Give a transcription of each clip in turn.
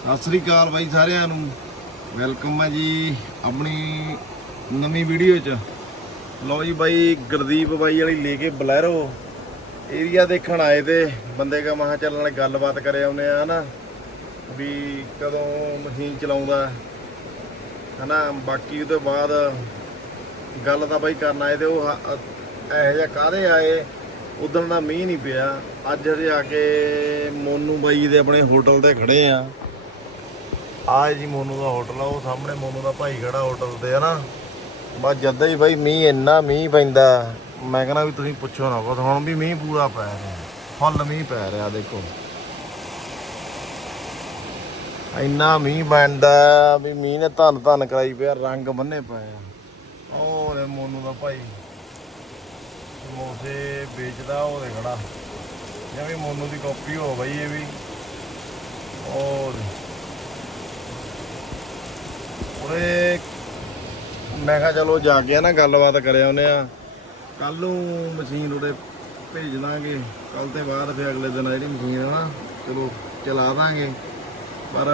ਸਤਿ ਸ੍ਰੀ ਅਕਾਲ ਬਾਈ ਸਾਰਿਆਂ ਨੂੰ। ਵੈਲਕਮ ਹੈ ਜੀ ਆਪਣੀ ਨਵੀਂ ਵੀਡੀਓ 'ਚ। ਲਓ ਜੀ ਬਾਈ, ਗੁਰਦੀਪ ਬਾਈ ਵਾਲੀ ਲੈ ਕੇ ਬਲੈਰੋ। ਏਰੀਆ ਦੇਖਣ ਆਏ ਤੇ ਬੰਦੇ ਕਾ ਮਹਾ ਚੱਲਣ ਨਾਲ ਗੱਲਬਾਤ ਕਰੇ ਆਉਨੇ ਆ, ਹਨਾ? ਵੀ ਕਦੋਂ ਮਸ਼ੀਨ ਚਲਾਉਂਦਾ, ਹਨਾ? ਬਾਕੀ ਉਹਦੇ ਬਾਅਦ ਗੱਲ ਤਾਂ ਬਾਈ ਕਰਨ ਆਏ ਤੇ ਉਹ ਹ- ਇਹੋ ਜਿਹਾ ਕਾਹਦੇ ਆਏ? ਉਦੋਂ ਦਾ ਮੀਂਹ ਨਹੀਂ ਪਿਆ। ਅੱਜ ਹਜੇ ਆ ਕੇ ਮੋਨੂ ਬਾਈ ਦੇ ਆਪਣੇ ਹੋਟਲ ਤੇ ਖੜੇ ਆ। ਆ ਜੀ ਮੋਨੂ ਦਾ ਹੋਟਲ ਆ ਉਹ ਸਾਹਮਣੇ ਮੋਨੂ ਦਾ ਭਾਈ ਖੜਾ ਹੋਟਲ ਤੇ ਹਨਾ ਬਸ ਜਦਾਂ ਹੀ ਬਾਈ ਮੀਂਹ ਇੰਨਾ ਮੀਂਹ ਪੈਂਦਾ ਮੈਂ ਕਹਿੰਦਾ ਵੀ ਤੁਸੀਂ ਪੁੱਛੋ ਨਾ ਕੁਛ ਹੁਣ ਵੀ ਮੀਂਹ ਪੂਰਾ ਪੈ ਰਿਹਾ ਫੁੱਲ ਮੀਂਹ ਪੈ ਰਿਹਾ ਦੇਖੋ। ਇੰਨਾ ਮੀਂਹ ਪੈਂਦਾ ਵੀ ਮੀਂਹ ਨੇ ਧੰਨ ਧੰਨ ਕਰਾਈ ਪਿਆ ਰੰਗ ਬੰਨੇ ਪਏ ਆ। ਮੋਨੂ ਦਾ ਭਾਈ ਸਮੋਸੇ ਵੇਚਦਾ ਉਹ ਦੇ ਖੜਾ। ਜਿਵੇਂ ਮੋਨੂ ਦੀ ਕਾਪੀ ਹੋ ਬਈ ਇਹ ਵੀ। ਉਹ ਦੇ। ਮੈਂ ਕਿਹਾ ਚਲੋ ਜਾ ਕੇ ਨਾ, ਗੱਲਬਾਤ ਕਰਿਆ ਉਹਨੇ ਆ। ਕੱਲ ਨੂੰ ਮਸ਼ੀਨ ਉਰੇ ਭੇਜ ਦਾਂਗੇ। ਕੱਲ ਤੇ ਬਾਅਦ ਫਿਰ ਅਗਲੇ ਦਿਨ ਜਿਹੜੀ ਮਸ਼ੀਨ ਆ ਨਾ, ਚਲੋ ਚਲਾ ਦਾਂਗੇ। ਪਰ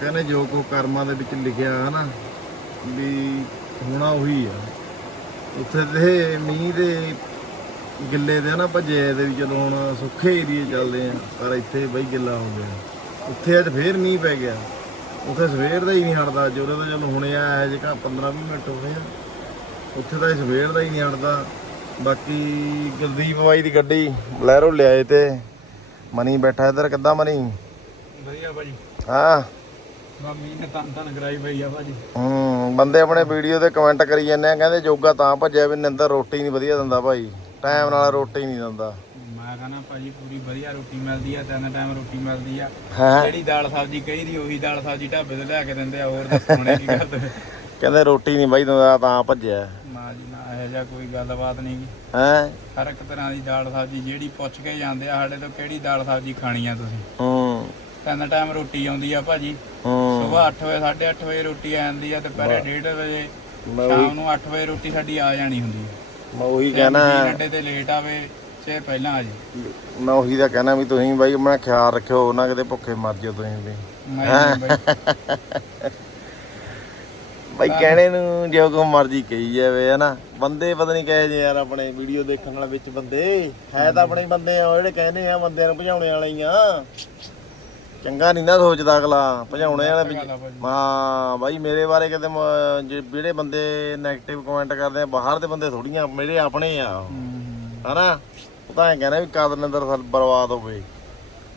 ਕਹਿੰਦੇ ਜੋ ਕੋ ਕਰਮਾਂ ਦੇ ਵਿੱਚ ਲਿਖਿਆ ਹੈ ਨਾ, ਵੀ ਹੋਣਾ ਉਹੀ ਆ। ਉੱਥੇ ਤੇ ਮੀਂਹ ਦੇ ਗਿੱਲੇ ਦੇ ਨਾ ਭੱਜੇ ਦੇ ਵੀ ਚਲੋ ਹੁਣ ਸੁੱਕੇ ਏਰੀਏ ਚੱਲਦੇ ਆ, ਪਰ ਇੱਥੇ ਬਈ ਗਿੱਲਾ ਹੋ ਗਿਆ। ਉੱਥੇ ਅੱਜ ਫੇਰ ਮੀਂਹ ਪੈ ਗਿਆ। ਉੱਥੇ ਸਵੇਰ ਦਾ ਹੀ ਨਹੀਂ ਹਟਦਾ ਜੋਰੇ ਤਾਂ ਚਲੋ ਹੁਣੇ ਆ ਇਹ ਜਿਹੜਾ 15 20 ਮਿੰਟ ਹੋ ਗਏ ਆ। ਉੱਥੇ ਤਾਂ ਇਹ ਸਵੇਰ ਦਾ ਹੀ ਨਹੀਂ ਹਟਦਾ। ਬਾਕੀ ਗੁਰਦੀਪ ਬਾਈ ਦੀ ਗੱਡੀ ਬਲੈਰੋ ਲਿਆਏ ਤੇ। ਮਨੀ ਬੈਠਾ ਇੱਧਰ ਕਿੱਦਾਂ ਮਨੀ? ਵਧੀਆ ਭਾਜੀ। ਹਾਂ। ਮੰਮੀ ਨੇ ਤਾਂ ਤਾਂ ਕਰਾਈ ਪਈ ਆ ਭਾਜੀ। ਹੂੰ ਬੰਦੇ ਆਪਣੇ ਵੀਡੀਓ ਤੇ ਕਮੈਂਟ ਕਰੀ ਜਾਂਦੇ ਆ ਕਹਿੰਦੇ ਜੋਗਾ ਤਾਂ ਭੱਜਿਆ ਵੀ ਨਿੰਦਰ ਰੋਟੀ ਨਹੀਂ ਵਧੀਆ ਦਿੰਦਾ ਭਾਈ। ਟਾਈਮ ਨਾਲ ਰੋਟੀ ਨਹੀਂ ਦਿੰਦਾ। ਭਾਜੀ ਪੂਰੀ ਵਧੀਆ ਰੋਟੀ ਮਿਲਦੀ ਆ ਤਿੰਨ ਟਾਈਮ ਰੋਟੀ ਮਿਲਦੀ ਆ। ਹੈ? ਜਿਹੜੀ ਦਾਲ ਸਬਜ਼ੀ ਕਹੀ ਦੀ ਉਹੀ ਦਾਲ ਸਬਜ਼ੀ ਢਾਬੇ ਤੋਂ ਲਿਆ ਕੇ ਦਿੰਦੇ ਆ ਹੋਰ ਦੱਸੋ ਹੁਣੇ ਕੀ ਕਰਦੇ ਕਹਿੰਦੇ ਰੋਟੀ ਨਹੀਂ ਬਾਈ ਦਿੰਦਾ ਤਾਂ ਭੱਜਿਆ। ਨਾ ਜੀ ਨਾ ਇਹੋ ਜਿਹਾ ਕੋਈ ਗੱਲਬਾਤ ਨਹੀਂ ਗੀ। ਹੈ? ਹਰ ਇੱਕ ਤਰ੍ਹਾਂ ਦੀ ਦਾਲ ਸਬਜ਼ੀ ਜਿਹੜੀ ਪੁੱਛ ਕੇ ਜਾਂਦੇ ਆ ਸਾਡੇ ਤੋਂ ਕਿਹੜੀ ਦਾਲ ਸਬਜ਼ੀ ਖਾਣੀ ਆ ਤੁਸੀਂ? ਹੂੰ। ਤਿੰਨ ਟਾਈਮ ਰੋਟੀ ਆਉਂਦੀ ਆ ਭਾਜੀ। ਹੂੰ। ਸਵੇਰ 8 ਵਜੇ 8:30 ਵਜੇ ਰੋਟੀ ਆ ਜਾਂਦੀ ਆ ਤੇ ਦੁਪਹਿਰੇ 1:30 ਵਜੇ ਮੈਂ ਸ਼ਾਮ ਨੂੰ 8 ਵਜੇ ਰੋਟੀ ਸਾਡੀ ਆ ਜਾਣੀ ਹੁੰਦੀ ਆ। ਮੈਂ ਉਹੀ ਕਹਿਣਾ ਅੱਡੇ ਤੇ ਲੇਟ ਆਵੇ ਚੇ ਪਹਿਲਾਂ ਆ ਜੀ ਮੈਂ ਉਹੀ ਤਾਂ ਕਹਿਣਾ ਵੀ ਤੁਸੀਂ ਬਾਈ ਮੈਂ ਖਿਆਲ ਰੱਖਿਓ ਨਾ ਕਿਤੇ ਭੁੱਖੇ ਮਰ ਜਿਓ ਤੁਸੀਂ ਵੀ। ਨਹੀਂ ਬਈ। ਬਾਈ ਕਹਿਣੇ ਨੂੰ ਜੋ ਕੋ ਮਰਜ਼ੀ ਕਹੀ ਜਾਵੇ ਹਨਾ? ਬੰਦੇ ਪਤਾ ਨਹੀਂ ਕਹੇ ਜੇ ਯਾਰ ਆਪਣੇ ਵੀਡੀਓ ਦੇਖਣ ਵਾਲੇ ਵਿੱਚ ਬੰਦੇ। ਹੈ ਤਾਂ ਆਪਣੇ ਬੰਦੇ ਆ ਜਿਹੜੇ ਕਹਿੰਦੇ ਆ ਬੰਦਿਆਂ ਨੂੰ ਭਜਾਉਣੇ ਵਾਲੇ ਹੀ ਆ। ਚੰਗਾ ਨਹੀਂ ਨਾ ਸੋਚਦਾ ਅਗਲਾ ਭਜਾਉਣੇ ਵਾਲੇ। ਹਾਂ ਬਾਈ ਮੇਰੇ ਬਾਰੇ ਕਿਤੇ ਜਿਹੜੇ ਬੰਦੇ 네ਗੇਟਿਵ ਕਮੈਂਟ ਕਰਦੇ ਆ ਬਾਹਰ ਦੇ ਬੰਦੇ ਥੋੜੀਆਂ ਮੇਰੇ ਆਪਣੇ ਆ। ਹਨਾ? ਉਹ ਤਾਂ ਐ ਕਹਿੰਦਾ ਵੀ ਕਦ ਨੰਦਰ ਸਰ ਬਰਬਾਦ ਹੋਵੇ।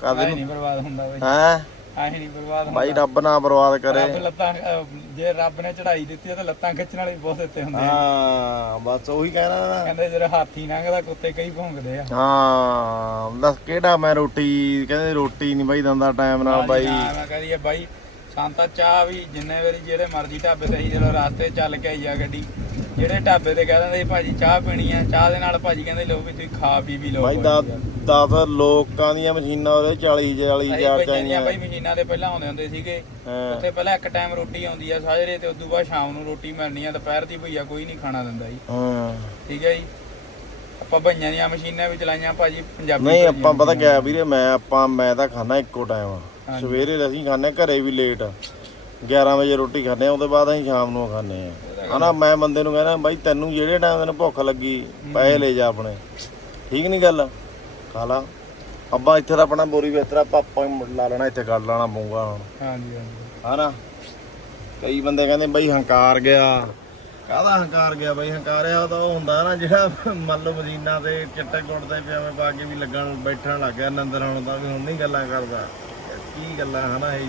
ਕਦ ਆਹੀ ਨਹੀਂ ਬਰਬਾਦ ਹੁੰਦਾ ਬਈ। ਹੈ? ਆਹੀ ਨਹੀਂ ਬਰਬਾਦ ਹੁੰਦਾ। ਬਾਈ ਰੱਬ ਨਾ ਬਰਬਾਦ ਕਰੇ। ਰੱਬ ਲੱਤਾਂ ਅਹ, ਜੇ ਰੱਬ ਨੇ ਚੜਾਈ ਦਿੱਤੀ ਆ ਤਾਂ ਲੱਤਾਂ ਖਿੱਚਣ ਵਾਲੇ ਵੀ ਬਹੁਤ ਦਿੱਤੇ ਹੁੰਦੇ ਆ। ਹਾਂ ਬਸ ਉਹੀ ਕਹਿਣਾ ਨਾ। ਕਹਿੰਦੇ ਜਦੋਂ ਹਾਥੀ ਲੰਘਦਾ ਕੁੱਤੇ ਕਈ ਭੌਂਕਦੇ ਆ। ਹਾਂ ਦੱਸ ਕਿਹੜਾ ਮੈਂ ਰੋਟੀ ਕਹਿੰਦੇ ਰੋਟੀ ਨਹੀਂ ਬਾਈ ਦਿੰਦਾ ਟਾਈਮ ਨਾਲ ਬਾਈ। ਮੈਂ ਕਹਦੀਏ ਬਾਈ ਸ਼ਾਂਤਾ ਚਾਹ ਵੀ ਜਿੰਨੇ ਵਾਰੀ ਜਿਹੜੇ ਮਰਜ਼ੀ ਢਾਬੇ ਤੇ ਅਸੀਂ ਜਦੋਂ ਰਾਸਤੇ ਚੱਲ ਕੇ ਆਈ ਆ ਗੱਡੀ ਜਿਹੜੇ ਢਾਬੇ ਤੇ ਕਹਿ ਦਿੰਦੇ ਸੀ ਭਾਜੀ ਚਾਹ ਪੀਣੀ ਆ ਚਾਹ ਦੇ ਨਾਲ ਭਾਜੀ ਕਹਿੰਦੇ ਲਓ ਵੀ ਤੁਸੀਂ ਖਾ ਪੀ ਵੀ ਲਓ ਬਾਈ 10 ਲੋਕਾਂ ਦੀਆਂ ਮਸ਼ੀਨਾਂ ਉਹਦੇ 40 40 ਅਸੀਂ ਹਜ਼ਾਰ ਬਈਆਂ ਚਾਹੀਆਂ। ਦੀਆਂ ਬਾਈ ਮਸ਼ੀਨਾਂ ਦੇ ਪਹਿਲਾਂ ਆਉਂਦੇ ਹੁੰਦੇ ਸੀਗੇ ਹਾਂ। ਉੱਥੇ ਪਹਿਲਾਂ ਇੱਕ ਟਾਈਮ ਰੋਟੀ ਆਉਂਦੀ ਆ ਸਾਜਰੇ ਤੇ ਉਦੋਂ ਬਾਅਦ ਸ਼ਾਮ ਨੂੰ ਰੋਟੀ ਮਿਲਣੀ ਆ ਦੁਪਹਿਰ ਦੀ ਭਈਆ ਕੋਈ ਨਹੀਂ ਖਾਣਾ ਦਿੰਦਾ ਜੀ। ਹਾਂ। ਠੀਕ ਹੈ ਜੀ। ਆਪਾਂ ਭਈਆਂ ਦੀਆਂ ਮਸ਼ੀਨਾਂ ਵੀ ਚਲਾਈਆਂ ਭਾਜੀ ਪੰਜਾਬੀ ਨਹੀਂ ਆਪਾਂ ਪਤਾ ਕਿਆ ਵੀਰੇ ਮੈਂ ਆਪਾਂ ਮੈਂ ਤਾਂ ਖਾਣਾ ਇੱਕੋ ਟਾਈਮ ਹਾਂਜੀ। ਸਵੇਰੇ ਅਸੀਂ ਖਾਣੇ ਘਰੇ ਵੀ ਲੇਟ 11 ਵਜੇ ਰੋਟੀ ਖਾਣੇ ਆ ਉਹਦੇ ਬਾਅਦ ਅਸੀਂ ਸ਼ਾਮ ਨੂੰ ਖਾਣੇ ਆ ਹਨਾ ਮੈਂ ਬੰਦੇ ਨੂੰ ਕਹਿੰਦਾ ਬਾਈ ਤੈਨੂੰ ਜਿਹੜੇ ਟਾਈਮ ਤੈਨੂੰ ਭੁੱਖ ਲੱਗੀ ਪੈਸੇ ਲੈ ਜਾ ਆਪਣੇ। ਠੀਕ ਨਹੀਂ ਗੱਲ? ਖਾ ਲਾ। ਅੱਬਾ ਇੱਥੇ ਤਾਂ ਆਪਣਾ ਬੋਰੀ ਵੇਤਰਾ ਪਾਪਾ ਲਾ ਲੈਣਾ ਇੱਥੇ ਗੱਲ ਲਾਣਾ ਪਊਗਾ ਹੁਣ। ਹਾਂਜੀ ਹਾਂਜੀ। ਹਨਾ? ਕਈ ਬੰਦੇ ਕਹਿੰਦੇ ਬਈ ਹੰਕਾਰ ਗਿਆ। ਕਾਹਦਾ ਹੰਕਾਰ ਗਿਆ ਬਈ? ਹੰਕਾਰਿਆ ਉਹ ਤਾਂ ਉਹ ਹੁੰਦਾ ਨਾ ਜਿਹੜਾ ਮੰਨ ਲਓ ਮਦੀਨਾ ਤੇ ਚਿੱਟੇ ਕੁੜਤੇ ਪਿਆਵੇਂ ਪਾ ਕੇ ਵੀ ਲੱਗਣ ਬੈਠਣ ਲੱਗ ਗਿਆ ਨੰਦਰ ਹੁਣ ਤਾਂ ਵੀ ਹੁਣ ਨਹੀਂ ਗੱਲਾਂ ਕਰਦਾ। ਕੀ ਗੱਲਾਂ ਹਨਾ ਇਹ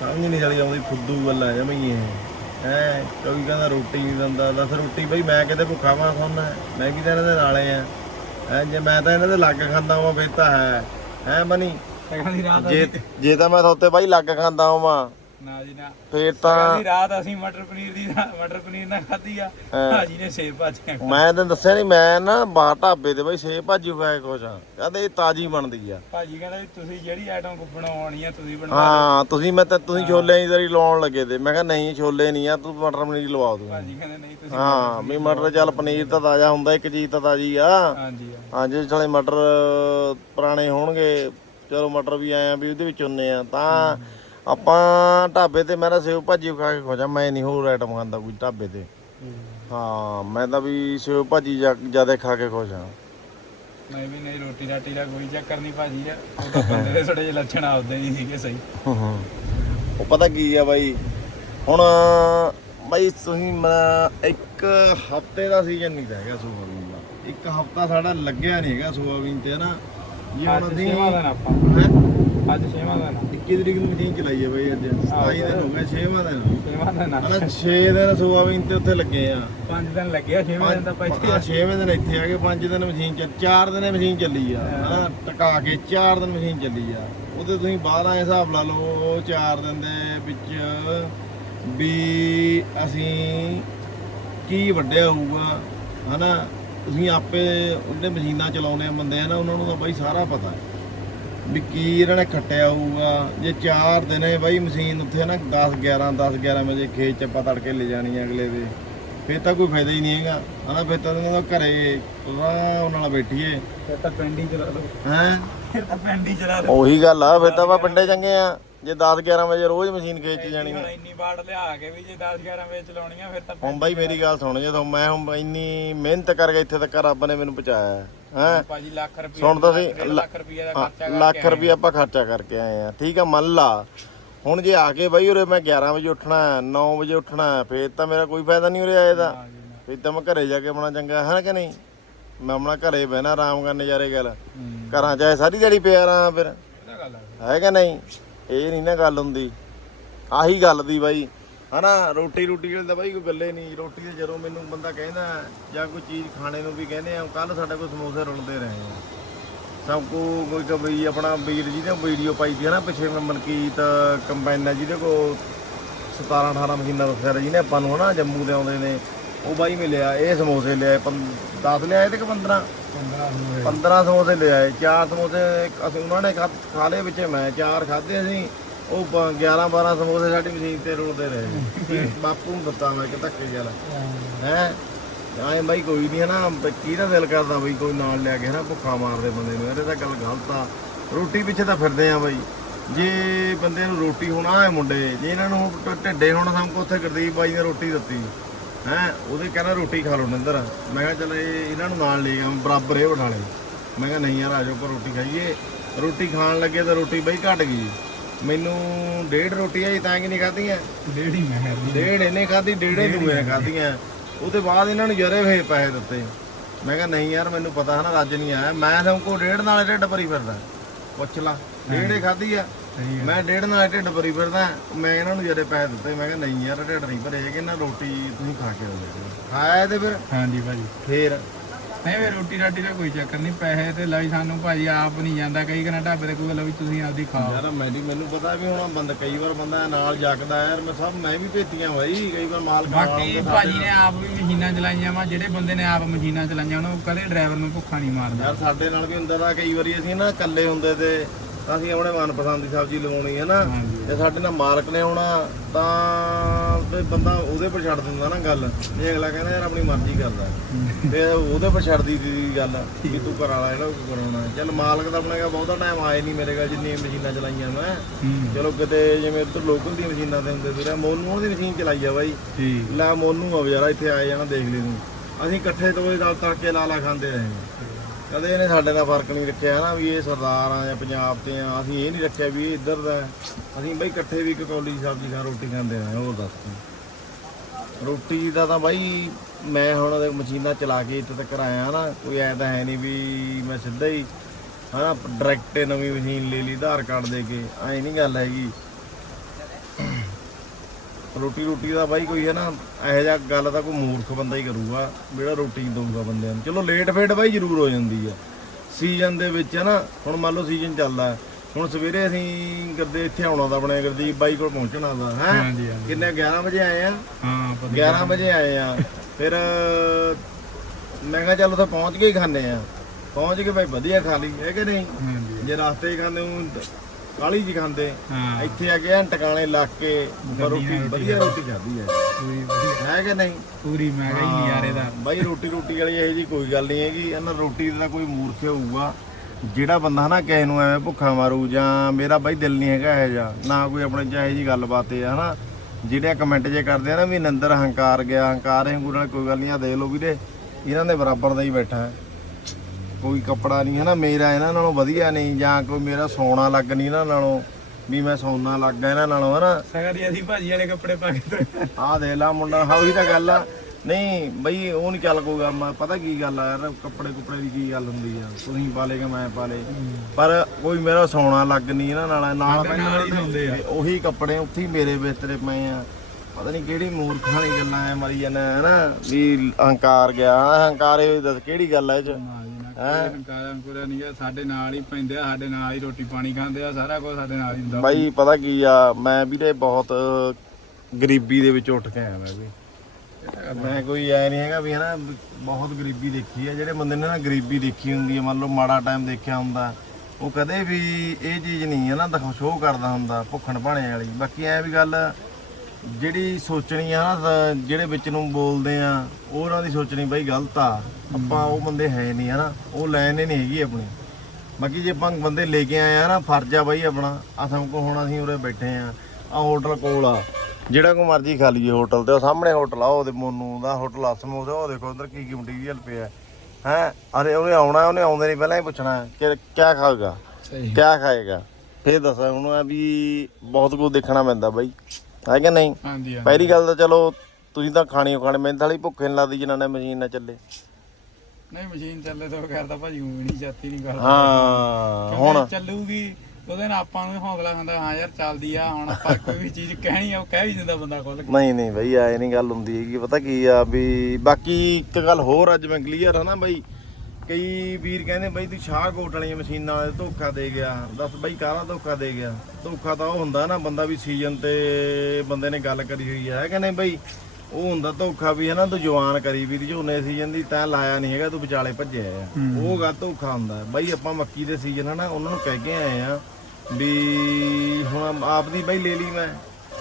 ਸਮਝ ਨਹੀਂ ਚਲੀ ਆਉਂਦੀ ਫੁੱਦੂ ਗੱਲਾਂ ਜਮਈ ਇਹ। ਹੈ ਕੋਈ ਕਹਿੰਦਾ ਰੋਟੀ ਨਹੀਂ ਦਿੰਦਾ ਦੱਸ ਰੋਟੀ ਬਈ ਮੈਂ ਕਿਤੇ ਭੁੱਖਾ ਮਾਂ ਸੌਂਦਾ ਮੈਂ ਵੀ ਤਾਂ ਇਹਨਾਂ ਦੇ ਨਾਲੇ ਆ। ਹੈ ਜੇ ਮੈਂ ਤਾਂ ਇਹਨਾਂ ਦੇ ਲੱਗ ਖਾਂਦਾ ਹਾਂ ਫੇਰ ਤਾਂ ਹੈ। ਹੈ ਬਣੀ? ਜੇ ਜੇ ਤਾਂ ਮੈਂ ਥੋਤੇ ਬਾਈ ਲੱਗ ਖਾਂਦਾ ਹਾਂ ਨਾ ਜੀ ਨਾ। ਫੇਰ ਤਾਂ ਰਾਤ ਅਸੀਂ ਮਟਰ ਪਨੀਰ ਦੀ ਮਟਰ ਪਨੀਰ ਨਾਲ ਖਾਧੀ ਆ। ਭਾਜੀ ਨੇ ਸੇਬ ਭਾਜੀਆਂ ਮੈਂ ਤੈਨੂੰ ਦੱਸਿਆ ਨਹੀਂ ਮੈਂ ਨਾ ਬਾਹਰ ਢਾਬੇ ਤੇ ਬਈ ਸੇਬ ਭਾਜੀ ਖਾਏ ਕੁਛ। ਕਹਿੰਦੇ ਇਹ ਤਾਜੀ ਬਣਦੀ ਆ। ਭਾਜੀ ਕਹਿੰਦਾ ਵੀ ਤੁਸੀਂ ਜਿਹੜੀ ਆਈਟਮ ਬਣਾਉਣੀ ਆ ਤੁਸੀਂ ਬਣਾ ਹਾਂ ਤੁਸੀਂ ਮੈਂ ਤਾਂ ਤੁਸੀਂ ਛੋਲੇ ਦੀ ਤੇਰੀ ਲਾਉਣ ਲੱਗੇ ਤੇ। ਮੈਂ ਕਿਹਾ ਨਹੀਂ ਛੋਲੇ ਨਹੀਂ ਆ ਤੂੰ ਮਟਰ ਪਨੀਰ ਲਵਾ ਦੂੰ। ਭਾਜੀ ਕਹਿੰਦੇ ਨਹੀਂ ਤੁਸੀਂ ਹਾਂ ਵੀ ਮਟਰ ਚੱਲ ਪਨੀਰ ਤਾਂ ਤਾਜ਼ਾ ਹੁੰਦਾ ਇੱਕ ਚੀਜ਼ ਤਾਂ ਤਾਜ਼ੀ ਆ। ਹਾਂਜੀ ਚਲੇ ਮਟਰ ਪੁਰਾਣੇ ਹੋਣਗੇ ਚਲੋ ਮਟਰ ਵੀ ਆਏ ਆ ਵੀ ਉਹਦੇ ਵਿੱਚ ਹੁੰਨੇ ਆ। ਤਾਂ ਆਪਾਂ ਢਾਬੇ ਤੇ ਮੇਰਾ ਸੇਵ ਭਾਜੀ ਖਾ ਕੇ ਖੋਜਾ ਮੈਂ ਨਹੀਂ ਹੋਰ ਆਈਟਮ ਖਾਂਦਾ ਕੋਈ ਢਾਬੇ ਤੇ। ਹਾਂ ਮੈਂ ਤਾਂ ਵੀ ਸੇਵ ਭਾਜੀ ਜ਼ਿਆਦਾ ਖਾ ਕੇ ਹਾਂ ਮੈਂ ਵੀ ਨਹੀਂ ਰੋਟੀ ਰਾਟੀ ਦਾ ਕੋਈ ਚੱਕਰ ਨਹੀਂ ਭਾਜੀ ਆ ਉਹ ਤਾਂ ਬੰਦੇ ਦੇ ਥੋੜੇ ਜਿਹੇ ਲੱਛਣ ਆਪਦੇ ਹੀ ਸੀਗੇ ਸਹੀ। ਉਹ ਪਤਾ ਕੀ ਆ ਬਾਈ ਹੁਣ ਬਾਈ ਤੁਸੀਂ ਮ- ਇੱਕ ਹਫ਼ਤੇ ਦਾ ਸੀਜ਼ਨ ਨਹੀਂ ਤਾਂ ਹੈਗਾ ਸੋਆਬੀਨ ਦਾ। ਇੱਕ ਹਫਤਾ ਸਾਡਾ ਲੱਗਿਆ ਨਹੀਂ ਹੈਗਾ ਸੋਆਬੀਨ ਤੇ ਨਾ ਜੇ ਹੁਣ ਅਸੀਂ ਹੈਂ? ਅੱਜ ਛੇਵਾਂ ਦਿਨ 21 ਤਰੀਕ ਨੂੰ ਮਸ਼ੀਨ ਚਲਾਈ ਹੈ ਬਾਈ ਅੱਜ। 27 ਦਿਨ ਹੋ ਗਏ 6ਵਾਂ ਦਿਨ ਦਿਨ ਆ। ਹਨਾ 6 ਦਿਨ ਸੋਆਬੀਨ ਤੇ ਉੱਥੇ ਲੱਗੇ ਆ। ਪੰਜ ਦਿਨ ਲੱਗਿਆ ਛੇਵਾਂ ਦਿਨ 6ਵੇਂ ਦਿਨ ਇੱਥੇ ਆ ਗਏ 5 ਦਿਨ ਮਸ਼ੀਨ ਚ 4 ਦਿਨ ਇਹ ਮਸ਼ੀਨ ਚੱਲੀ ਆ। ਹਨਾ ਟਕਾ ਕੇ 4 ਦਿਨ ਮਸ਼ੀਨ ਚੱਲੀ ਆ। ਉਹਦੇ ਤੁਸੀਂ ਬਾਹਰ ਆਏ ਹਿਸਾਬ ਲਾ ਲਓ 4 ਦਿਨ ਦੇ ਵਿੱਚ ਵੀ ਅਸੀਂ ਕੀ ਵੱਡਿਆ ਹੋਊਗਾ ਹਨਾ? ਤੁਸੀਂ ਆਪੇ ਉਹਦੇ ਮਸ਼ੀਨਾਂ ਚਲਾਉਂਦੇ ਆ ਬੰਦੇ ਆ ਨਾ ਉਹਨਾਂ ਨੂੰ ਤਾਂ ਬਾਈ ਸਾਰਾ ਪਤਾ। ਹੈ ਵੀ ਕੀ ਇਹਨਾਂ ਨੇ ਖੱਟਿਆ ਹੋਊਗਾ? ਜੇ 4 ਦਿਨੇ ਬਾਈ ਮਸ਼ੀਨ ਉੱਥੇ ਨਾ 10 11 10 11 ਵਜੇ ਖੇਤ ਚ ਆਪਾਂ ਤੜਕੇ ਲੈ ਜਾਣੀ ਆ ਅਗਲੇ ਦੇ। ਫਿਰ ਤਾਂ ਕੋਈ ਫਾਇਦਾ ਹੀ ਨਹੀਂ ਹੈਗਾ। ਹਨਾ ਫਿਰ ਤਾਂ ਉਹਨਾਂ ਦਾ ਘਰੇ ਆਰਾਮ ਨਾਲ ਬੈਠੀਏ। ਫਿਰ ਤਾਂ ਪਿੰਡ ਹੀ ਚਲਾ ਲਓ ਹੈ? ਫਿਰ ਤਾਂ ਪਿੰਡ ਹੀ ਚਲਾ ਲਓ ਉਹੀ ਗੱਲ ਆ ਫਿਰ ਤਾਂ ਆਪਾਂ ਪਿੰਡੇ ਚੰਗੇ ਆ। ਜੇ 10 11 ਵਜੇ ਰੋਜ਼ ਮਸ਼ੀਨ ਖੇਤ ਚ ਜਾਣੀ ਆ। ਹੁਣ ਇੰਨੀ ਬਾੜ ਲਿਆ ਕੇ ਵੀ ਜੇ 10 11 ਵਜੇ ਚਲਾਉਣੀਆਂ ਫਿਰ ਤਾਂ ਹੁਣ ਬਾਈ ਮੇਰੀ ਗੱਲ ਸੁਣ ਜਦੋਂ ਮੈਂ ਹੁਣ ਇੰਨੀ ਮਿਹਨਤ ਕਰਕੇ ਇੱਥੇ ਤੱਕ ਰੱਬ ਨੇ ਮੈਨੂੰ ਪਹੁੰਚਾਇਆ। ਹੈ? ਭਾਜੀ ਲੱਖ ਰੁਪਏ ਸੁਣ ਲੱਖ ਰੁਪਏ ਦਾ ਖਰਚਾ ਕਰਕੇ ਲੱਖ ਰੁਪਏ ਆਪਾਂ ਖਰਚਾ ਕਰਕੇ ਆਏ ਆ। ਠੀਕ ਆ ਮੰਨ ਲਾ। ਹੁਣ ਜੇ ਆ ਕੇ ਬਾਈ ਉਰੇ ਮੈਂ 11 ਵਜੇ ਉੱਠਣਾ ਹੈ 9 ਵਜੇ ਉੱਠਣਾ ਹੈ, ਫੇਰ ਤਾਂ ਮੇਰਾ ਕੋਈ ਫਾਇਦਾ ਨਹੀਂ ਉਰੇ ਆਏ ਦਾ। ਫੇਰ ਤਾਂ ਮੈਂ ਘਰੇ ਜਾ ਕੇ ਆਪਣਾ ਚੰਗਾ ਹੈ ਕਿ ਨਹੀਂ? ਮੈਂ ਆਪਣਾ ਘਰੇ ਬਹਿਣਾ ਆਰਾਮ ਕਰਨ ਨਜ਼ਾਰੇ ਗੱਲ। ਘਰਾਂ ਚਾਹੇ ਸਾਰੀ ਦਿਹਾੜੀ ਪਿਆ ਰਹਾਂ ਫਿਰ। ਹੈ ਕਿ ਨਹੀਂ? ਇਹ ਨਹੀਂ ਨਾ ਗੱਲ ਹੁੰਦੀ। ਆਹੀ ਗੱਲ ਦੀ ਬਾਈ। ਹਨਾ ਰੋਟੀ ਰੋਟੀ ਵਾਲੀ ਤਾਂ ਬਾਈ ਕੋਈ ਗੱਲੇ ਨਹੀਂ ਰੋਟੀ ਤੇ ਜਦੋਂ ਮੈਨੂੰ ਬੰਦਾ ਕਹਿੰਦਾ ਜਾਂ ਕੋਈ ਚੀਜ਼ ਖਾਣੇ ਨੂੰ ਵੀ ਕਹਿੰਦੇ ਆ ਕੱਲ ਸਾਡੇ ਕੋਲ ਸਮੋਸੇ ਰੁਲਦੇ ਰਹੇ ਆ। ਸਭ ਕੋ ਕੋਈ ਕਬਈ ਆਪਣਾ ਵੀਰ ਜੀ ਨੇ ਵੀਡੀਓ ਪਾਈ ਸੀ ਨਾ ਪਿੱਛੇ ਮਨਕੀਤ ਕੰਬਾਈਨਰ ਜਿਹਦੇ ਕੋ 17 18 ਮਹੀਨਾ ਦੱਸਿਆ ਰਿਹਾ ਜਿਹਨੇ ਆਪਾਂ ਨੂੰ ਹਨਾ ਜੰਮੂ ਦੇ ਆਉਂਦੇ ਨੇ ਉਹ ਬਾਈ ਮਿਲਿਆ ਇਹ ਸਮੋਸੇ ਲਿਆਏ 10 ਲਿਆਏ ਤੇ ਕਿ 15 15 ਨੂੰ 15 ਸਮੋਸੇ ਲਿਆਏ ਚਾਰ ਸਮੋਸੇ ਅਸੀਂ ਉਹਨਾਂ ਨੇ ਖਾ ਖਾ ਲਏ ਵਿੱਚ ਮੈਂ ਚਾਰ ਖਾਦੇ ਅਸੀਂ ਉਹ 11 12 ਸਮੋਸੇ ਸਾਡੀ ਮਸ਼ੀਨ ਤੇ ਰੁਲਦੇ ਰਹੇ। ਬਾਪੂ ਨੂੰ ਦਿੱਤਾ ਮੈਂ ਕਿ ਧੱਕੇ ਚੱਲ ਹੈ। ਐਂ ਬਾਈ ਕੋਈ ਨਹੀਂ ਹੈ ਨਾ ਬ- ਕਿਹਦਾ ਦਿਲ ਕਰਦਾ ਬਈ ਕੋਈ ਨਾਲ ਲਿਆ ਕੇ ਹੈ ਨਾ ਭੁੱਖਾ ਮਾਰਦੇ ਬੰਦੇ ਨੂੰ। ਇਹਦੇ ਤਾਂ ਗੱਲ ਗਲਤ ਆ। ਰੋਟੀ ਪਿੱਛੇ ਤਾਂ ਫਿਰਦੇ ਆ ਬਾਈ। ਜੇ ਬੰਦੇ ਨੂੰ ਰੋਟੀ ਹੋਣਾ ਹੈ ਮੁੰਡੇ ਜੇ ਇਹਨਾਂ ਨੂੰ ਢਿੱਡੇ ਹੋਣਾ ਸਭ ਕੋ ਉੱਥੇ ਗੁਰਦੀਪ ਬਾਈ ਨੇ ਰੋਟੀ ਦਿੱਤੀ। ਹੈ? ਉਹਦੇ ਕਹਿੰਦਾ ਰੋਟੀ ਖਾ ਲਓ ਨਿੰਦਰ। ਮੈਂ ਕਿਹਾ ਚੱਲ ਇਹ ਇਹਨਾਂ ਨੂੰ ਨਾਲ ਲੈ ਗਿਆ ਬਰਾਬਰ ਇਹ ਬਿਠਾ ਲਏ। ਮੈਂ ਕਿਹਾ ਨਹੀਂ ਯਾਰ ਆ ਜਾਓ ਪਰ ਰੋਟੀ ਖਾਈਏ। ਰੋਟੀ ਖਾਣ ਲੱਗੇ ਤਾਂ ਰੋਟੀ ਬਈ ਘਟ ਗਈ। ਮੈਨੂੰ ਡੇਢ ਰੋਟੀ ਆਈ ਤਾਂ ਕਿ ਨਹੀਂ ਖਾਧੀਆਂ। ਡੇਢੀ ਮੈਂ ਡੇਢ ਇਹਨੇ ਖਾਧੀ ਡੇਢੇ ਦੂਏ ਨੇ ਖਾਧੀਆਂ। ਉਹਦੇ ਬਾਅਦ ਇਹਨਾਂ ਨੂੰ ਜਰੇ ਹੋਏ ਪੈਸੇ ਦਿੱਤੇ। ਮੈਂ ਕਿਹਾ ਨਹੀਂ ਯਾਰ ਮੈਨੂੰ ਪਤਾ ਹਨਾ ਰੱਜ ਨਹੀਂ ਆਇਆ। ਮੈਂ ਤਾਂ ਕੋ ਡੇਢ ਨਾਲ ਢਿੱਡ ਭਰੀ ਫਿਰਦਾ। ਪੁੱਛ ਲਾ ਡੇਢੇ ਖਾਧੀ ਆ? ਮੈਂ ਡੇਢ ਨਾਲ ਢਿੱਡ ਭਰੀ ਫਿਰਦਾ। ਮੈਂ ਇਹਨਾਂ ਨੂੰ ਜਰੇ ਪੈਸੇ ਦਿੱਤੇ। ਮੈਂ ਕਿਹਾ ਨਹੀਂ ਯਾਰ ਢਿੱਡ ਨਹੀਂ ਭਰੇ ਹੈਗੇ। ਨਾ ਰੋਟੀ ਤੁਸੀਂ ਖਾ ਕੇ ਆਓ ਖਾਇਆ ਤੇ ਫਿਰ? ਹਾਂਜੀ ਭਾਜੀ। ਫੇਰ ਨਹੀਂ ਵੇ ਰੋਟੀ ਰਾਟੀ ਦਾ ਕੋਈ ਚੱਕਰ ਨਹੀਂ ਪੈਸੇ ਤੇ ਲਈ ਸਾਨੂੰ ਭਾਜੀ ਆਪ ਨਹੀਂ ਜਾਂਦਾ ਕਈ ਕਰਾਂ ਢਾਬੇ ਤੇ ਕੋਈ ਗੱਲ ਵੀ ਤੁਸੀਂ ਆਪਦੀ ਖਾਓ। ਯਾਰ ਮੈਡੀ ਮੈਨੂੰ ਪਤਾ ਵੀ ਹੁਣ ਬੰਦਾ ਕਈ ਵਾਰ ਬੰਦਾ ਨਾਲ ਜੱਕਦਾ ਯਾਰ ਮੈਂ ਸਭ ਮੈਂ ਵੀ ਭੇਤੀਆਂ ਬਾਈ ਕਈ ਵਾਰ ਮਾਲਕ ਨਾਲ ਬਾਕੀ ਭਾਜੀ ਨੇ ਆਪ ਵੀ ਮਸ਼ੀਨਾਂ ਚਲਾਈਆਂ ਵਾ ਜਿਹੜੇ ਬੰਦੇ ਨੇ ਆਪ ਮਸ਼ੀਨਾਂ ਚਲਾਈਆਂ ਉਹਨੂੰ ਕਦੇ ਡਰਾਈਵਰ ਨੂੰ ਭੁੱਖਾ ਨਹੀਂ ਮਾਰਦਾ ਯਾਰ ਸਾਡੇ ਨਾਲ ਵੀ ਹੁੰਦਾ ਤਾਂ ਕਈ ਵਾਰੀ ਅਸੀਂ ਨਾ ਇਕੱਲੇ ਹੁੰਦੇ ਤੇ ਅਸੀਂ ਆਪਣੇ ਮਨਪਸੰਦ ਦੀ ਸਬਜ਼ੀ ਲਵਾਉਣੀ ਹੈ ਨਾ ਜੇ ਸਾਡੇ ਨਾਲ ਮਾਲਕ ਨੇ ਆਉਣਾ ਤਾਂ ਤੇ ਬੰਦਾ ਉਹਦੇ ਪਰ ਛੱਡ ਦਿੰਦਾ ਨਾ ਗੱਲ। ਜੇ ਅਗਲਾ ਕਹਿੰਦਾ ਯਾਰ ਆਪਣੀ ਮਰਜ਼ੀ ਕਰਦਾ ਤੇ ਉਹਦੇ ਪਰ ਛੱਡ ਦੀ ਦੀ ਗੱਲ ਵੀ ਤੂੰ ਘਰ ਵਾਲਾ ਜਿਹੜਾ ਕਰਾਉਣਾ ਚੱਲ ਮਾਲਕ ਦਾ ਆਪਣੇ ਬਹੁਤਾ ਟਾਈਮ ਆਏ ਨਹੀਂ ਮੇਰੇ ਕੋਲ ਜਿੰਨੀਆਂ ਮਸ਼ੀਨਾਂ ਚਲਾਈਆਂ ਮੈਂ। ਚਲੋ ਕਿਤੇ ਜਿਵੇਂ ਉੱਧਰ ਲੋਕਲ ਦੀਆਂ ਮਸ਼ੀਨਾਂ ਤੇ ਹੁੰਦੇ ਤੁਰਿਆ ਮੋਨੂ ਦੀ ਮਸ਼ੀਨ ਚਲਾਈ ਆ ਬਾਈ। ਲੈ ਮੋਨੂ ਆ ਵਿਚਾਰਾ ਇੱਥੇ ਆਏ ਜਾਣਾ ਦੇਖ ਲਈ ਤੂੰ। ਅਸੀਂ ਇਕੱਠੇ ਤੋਏ ਨਾਲ ਤੜਕੇ ਲਾ ਲਾ ਖਾਂਦੇ ਰਹੇ ਹਾਂ। ਕਦੇ ਇਹਨੇ ਸਾਡੇ ਨਾਲ ਫ਼ਰਕ ਨਹੀਂ ਰੱਖਿਆ ਨਾ ਵੀ ਇਹ ਸਰਦਾਰ ਆ ਜਾਂ ਪੰਜਾਬ ਤੇ ਆ, ਅਸੀਂ ਇਹ ਨਹੀਂ ਰੱਖਿਆ ਵੀ ਇਹ ਇੱਧਰ ਦਾ ਹੈ। ਅਸੀਂ ਬਈ ਇਕੱਠੇ ਵੀ ਕਕੌਲੀ ਸਬਜ਼ੀ ਖਾ, ਰੋਟੀ ਖਾਂਦੇ ਰਹੇ ਹੋਰ ਦੱਸ ਤੂੰ। ਰੋਟੀ ਦਾ ਤਾਂ ਬਾਈ ਮੈਂ ਹੁਣ ਉਹਦੇ ਮਸ਼ੀਨਾਂ ਚਲਾ ਕੇ ਇੱਥੇ ਤੱਕ ਆਇਆ ਨਾ, ਕੋਈ ਐ ਤਾਂ ਹੈ ਨਹੀਂ ਵੀ ਮੈਂ ਸਿੱਧਾ ਹੀ, ਹਨਾ ਡਾਇਰੈਕਟ ਨਵੀਂ ਮਸ਼ੀਨ ਲੈ ਲਈ, ਆਧਾਰ ਕਾਰਡ ਦੇ ਕੇ, ਐ ਨਹੀਂ ਗੱਲ ਹੈਗੀ ਰੋਟੀ ਰੋਟੀ ਦਾ ਬਾਈ ਕੋਈ ਹੈ ਨਾ ਇਹੋ ਜਿਹਾ ਗੱਲ ਤਾਂ ਕੋਈ ਮੂਰਖ ਬੰਦਾ ਹੀ ਕਰੂਗਾ ਜਿਹੜਾ ਰੋਟੀ ਦਊਗਾ ਬੰਦਿਆਂ ਨੂੰ। ਚਲੋ ਲੇਟ ਫੇਟ ਬਾਈ ਜ਼ਰੂਰ ਹੋ ਜਾਂਦੀ ਆ। ਸੀਜ਼ਨ ਦੇ ਵਿੱਚ ਹੈ ਨਾ ਹੁਣ ਮੰਨ ਲਓ ਸੀਜ਼ਨ ਚੱਲਦਾ ਹੈ। ਹੁਣ ਸਵੇਰੇ ਅਸੀਂ ਕਰਦੇ ਇੱਥੇ ਆਉਣਾ ਦਾ ਆਪਣੇ ਗੁਰਦੀਪ ਬਾਈ ਕੋਲ ਪਹੁੰਚਣਾ ਦਾ ਹੈ? ਕਿੰਨੇ 11 ਵਜੇ ਆਏ ਆ? ਹਾਂ ਪਤਾ 11 ਵਜੇ ਆਏ ਆ। ਫਿਰ ਮੈਂ ਕਿਹਾ ਚੱਲ ਉੱਥੇ ਪਹੁੰਚ ਕੇ ਹੀ ਖਾਂਦੇ ਆ। ਪਹੁੰਚ ਕੇ ਭਾਈ ਵਧੀਆ ਖਾ ਲਈ ਹੈ ਕਿ ਨਹੀਂ? ਜੇ ਰਸਤੇ 'ਚ ਖਾਂਦੇ ਹੂੰ ਕਾਲੀ ਜੀ ਖਾਂਦੇ। ਹਾਂ। ਇੱਥੇ ਆ ਕੇ ਐਨ ਟਿਕਾਣੇ ਲੱਗ ਕੇ ਰੋਟੀ ਵਧੀਆ ਰੋਟੀ ਖਾਧੀ ਹੈ ਪੂਰੀ ਵਧੀਆ- ਹੈ ਕਿ ਨਹੀਂ? ਪੂਰੀ ਮੈਂ ਕਿਹਾ ਨਜ਼ਾਰੇ ਦਾ। ਬਾਈ ਰੋਟੀ ਰੋਟੀ ਵਾਲੀ ਇਹ ਜੀ ਕੋਈ ਗੱਲ ਨਹੀਂ ਹੈਗੀ। ਇਹਨਾਂ ਰੋਟੀ ਦਾ ਕੋਈ ਮੂਰਖ ਹੋਊਗਾ। ਜਿਹੜਾ ਬੰਦਾ ਹਨਾ ਕਿਸੇ ਨੂੰ ਐਵੇਂ ਭੁੱਖਾ ਮਾਰੂ ਜਾਂ ਮੇਰਾ ਬਾਈ ਦਿਲ ਨਹੀਂ ਹੈਗਾ ਇਹ ਜਾਂ ਨਾ ਕੋਈ ਆਪਣੇ ਚਾਹੇ ਜੀ ਗੱਲਬਾਤ ਹੈ ਹਨਾ। ਜਿਹੜੇ ਕਮੈਂਟ ਜੇ ਕਰਦੇ ਆ ਨਾ ਵੀ ਨੰਦਰ ਹੰਕਾਰ ਗਿਆ ਹੰਕਾਰ ਹੈ ਗੁਰੂ ਨਾਲ ਕੋਈ ਗੱਲ ਨਹੀਂ ਆ ਦੇਖ ਲਓ ਵੀਰੇ। ਇਹਨਾਂ ਦੇ ਬਰਾਬਰ ਦਾ ਹੀ ਬੈਠਾ ਹੈ। ਕੋਈ ਕੱਪੜਾ ਨਹੀਂ ਹੈ ਨਾ ਮੇਰਾ ਇਹਨਾਂ ਨਾਲੋਂ ਵਧੀਆ ਨਹੀਂ ਜਾਂ ਕੋਈ ਮੇਰਾ ਸੋਨਾ ਲੱਗ ਨਹੀਂ ਇਹਨਾਂ ਨਾਲੋਂ ਵੀ ਮੈਂ ਸੋਨਾ ਲੱਗ ਗਿਆ ਇਹਨਾਂ ਨਾਲੋਂ ਹਨਾ? ਸਗਰੀ ਅਸੀਂ ਭਾਜੀ ਵਾਲੇ ਕੱਪੜੇ ਪਾ ਕੇ। ਆਹ ਦੇਖ ਲਾ ਮੁੰਡਾ ਹਾਂ ਉਹੀ ਤਾਂ ਗੱਲ ਆ। ਨਹੀਂ ਬਈ ਉਹ ਨਹੀਂ ਚੱਲ ਕੋਈ ਗੱਲ ਮੈਂ ਪਤਾ ਕੀ ਗੱਲ ਆ ਯਾਰ ਕੱਪੜੇ ਕੁਪੜੇ ਦੀ ਕੀ ਗੱਲ ਹੁੰਦੀ ਆ? ਤੁਸੀਂ ਪਾ ਲੇਗਾ ਮੈਂ ਪਾ ਲੇ ਪਰ ਕੋਈ ਮੇਰਾ ਸੋਨਾ ਲੱਗ ਨਹੀਂ ਇਹਨਾਂ ਨਾਲ ਨਾਲ ਆ। ਉਹੀ ਕੱਪੜੇ ਉੱਥੇ ਹੀ ਮੇਰੇ ਬਿਸਤਰੇ ਪਏ ਆ। ਪਤਾ ਨਹੀਂ ਕਿਹੜੀ ਮੂਰਖਾਂ ਵਾਲੀ ਗੱਲਾਂ ਐ ਮਰੀ ਜਾਂਦਾ ਹੈ ਨਾ ਵੀ ਹੰਕਾਰ ਗਿਆ ਹੰਕਾਰ ਇਹ ਦੱਸ ਕਿਹੜੀ ਗੱਲ ਐ ਇਹ ਚ? ਕੋਈ ਹੰਕਾਰਾ ਹੰਕੁਰਾ ਨਹੀਂ ਆ ਸਾਡੇ ਨਾਲ ਹੀ ਪੈਂਦੇ ਆ ਸਾਡੇ ਨਾਲ ਹੀ ਰੋਟੀ ਪਾਣੀ ਖਾਂਦੇ ਆ ਸਾਰਾ ਕੁਝ ਸਾਡੇ ਨਾਲ ਹੀ ਹੁੰਦਾ। ਬਾਈ ਪਤਾ ਕੀ ਆ ਮੈਂ ਵੀਰੇ ਬਹੁਤ ਗਰੀਬੀ ਦੇ ਵਿੱਚ ਉੱਠ ਕੇ ਆਇਆ ਮੈਂ ਵੀ। ਮੈਂ ਕੋਈ ਐ ਨਹੀਂ ਹੈਗਾ ਵੀ ਹਨਾ ਵੀ ਬਹੁਤ ਗਰੀਬੀ ਦੇਖੀ ਆ ਜਿਹੜੇ ਬੰਦੇ ਨੇ ਨਾ ਗਰੀਬੀ ਦੇਖੀ ਹੁੰਦੀ ਹੈ ਮੰਨ ਲਓ ਮਾੜਾ ਟਾਈਮ ਦੇਖਿਆ ਹੁੰਦਾ ਉਹ ਕਦੇ ਵੀ ਇਹ ਚੀਜ਼ ਨਹੀਂ ਹੈ ਨਾ ਦਿਖਾ ਸ਼ੋਅ ਕਰਦਾ ਹੁੰਦਾ ਭੁੱਖਣ ਭਾਣੇ ਵਾਲੀ। ਬਾਕੀ ਐ ਵੀ ਗੱਲ ਜਿਹੜੀ ਸੋਚਣੀ ਆ ਨਾ ਤਾਂ ਜਿਹੜੇ ਵਿੱਚ ਨੂੰ ਬੋਲਦੇ ਆ ਉਹਨਾਂ ਦੀ ਸੋਚਣੀ ਬਈ ਗਲਤ ਆ। ਆਪਾਂ ਉਹ ਬੰਦੇ ਹੈ ਨਹੀਂ ਹਨਾ? ਉਹ ਲੈਣ ਨਹੀਂ ਹੈਗੀ ਆਪਣੀ। ਬਾਕੀ ਜੇ ਆਪਾਂ ਬੰਦੇ ਲੈ ਕੇ ਆਏ ਆ ਨਾ ਫਰਜ਼ ਆ ਬਾਈ ਆਪਣਾ। ਸਭ ਕੋ ਹੁਣ ਅਸੀਂ ਉਰੇ ਬੈਠੇ ਆ ਆ ਹੋਟਲ ਕੋਲ ਆ। ਜਿਹੜਾ ਕੋ ਮਰਜ਼ੀ ਖਾ ਲਈਏ ਹੋਟਲ ਤੇ ਉਹ ਸਾਹਮਣੇ ਹੋਟਲ ਆ ਉਹਦੇ ਮੋਨੂ ਦਾ ਹੋਟਲ ਆ ਸਮੋਸੇ ਉਹ ਦੇਖੋ ਉਧਰ ਕੀ ਕੀ ਮਟੀਰੀਅਲ ਪਿਆ। ਹੈ? ਅਰੇ ਉਹਨੇ ਆਉਣਾ ਉਹਨੇ ਆਉਂਦੇ ਨਹੀਂ ਪਹਿਲਾਂ ਹੀ ਪੁੱਛਣਾ ਕਿ ਕਿਆ ਸਹੀ। ਕਿਆ ਖਾਏਗਾ? ਫੇਰ ਦੱਸ ਉਹਨੂੰ ਆ ਵੀ ਬਹੁਤ ਕੁਝ ਦੇਖਣਾ ਪੈਂਦਾ ਬਾਈ। ਹੈ ਕਿ ਨਹੀਂ? ਹਾਂਜੀ ਹਾਂਜੀ। ਪਹਿਲੀ ਗੱਲ ਤਾਂ ਚਲੋ ਤੁਸੀਂ ਤਾਂ ਖਾਣੀ ਓ ਖਾਣੀ ਮੈਨੂੰ ਤਾਂ ਹਾਲੀ ਭੁੱਖੇ ਨਹੀਂ ਲੱਗਦੀ ਜਿਨ੍ਹਾਂ ਨੇ ਮਸ਼ੀਨ ਨਾ ਚੱਲੇ। ਨਹੀਂ ਮਸ਼ੀਨ ਚੱਲੇ ਤੋਂ ਬਗੈਰ ਤਾਂ ਭਾਜੀ ਵੀ ਨਹੀਂ ਜਾਤੀ ਨਹੀਂ ਕਰਦਾ। ਹਾਂ ਹੁਣ। ਚੱਲੂਗੀ ਉਹਦੇ ਨਾਲ ਆਪਾਂ ਨੂੰ ਹੌਸਲਾ ਹੁੰਦਾ ਹਾਂ ਯਾਰ ਚੱਲਦੀ ਆ ਹੁਣ ਆਪਾਂ ਕੋਈ ਵੀ ਚੀਜ਼ ਕਹਿਣੀ ਆ ਉਹ ਕਹਿ ਵੀ ਦਿੰਦਾ ਬੰਦਾ ਖੁੱਲ ਕੇ। ਨਹੀਂ ਨਹੀਂ ਬਈ ਐ ਨਹੀਂ ਗੱਲ ਹੁੰਦੀ ਹੈਗੀ ਪਤਾ ਕੀ ਆ ਵੀ ਬਾਕੀ ਇੱਕ ਗੱਲ ਹੋਰ ਅੱਜ ਮੈਂ ਕਲੀਅਰ ਆ ਨਾ ਬਈ ਕਈ ਵੀਰ ਕਹਿੰਦੇ ਬਈ ਤੂੰ ਸ਼ਾਹਕੋਟ ਵਾਲੀਆਂ ਮਸ਼ੀਨਾਂ ਨਾਲ ਧੋਖਾ ਦੇ ਗਿਆ। ਦੱਸ ਬਈ ਕਾਹਦਾ ਧੋਖਾ ਦੇ ਗਿਆ? ਧੋਖਾ ਤਾਂ ਉਹ ਹੁੰਦਾ ਨਾ ਬੰਦਾ ਵੀ ਸੀਜ਼ਨ ਤੇ ਬੰਦੇ ਨੇ ਗੱਲ ਕਰੀ ਹੋਈ ਹੈ। ਕਿ ਨਹੀਂ ਬਈ ਉਹ ਹੁੰਦਾ ਧੋਖਾ ਵੀ ਹੈ ਨਾ ਤੂੰ ਜਵਾਨ ਕਰੀ ਵੀ ਦੀ ਝੋਨੇ ਸੀਜ਼ਨ ਦੀ ਤੈਂ ਲਾਇਆ ਨਹੀਂ ਹੈਗਾ ਤੂੰ ਵਿਚਾਲੇ ਭੱਜਿਆ ਆ। ਉਹ ਗੱਲ ਧੋਖਾ ਹੁੰਦਾ। ਬਈ ਆਪਾਂ ਮੱਕੀ ਦੇ ਸੀਜ਼ਨ ਹਨਾ ਉਹਨਾਂ ਨੂੰ ਕਹਿ ਕੇ ਆਏ ਆ ਵੀ ਹੁਣ ਆਪ ਦੀ ਬਈ ਲੈ ਲਈ ਮੈਂ।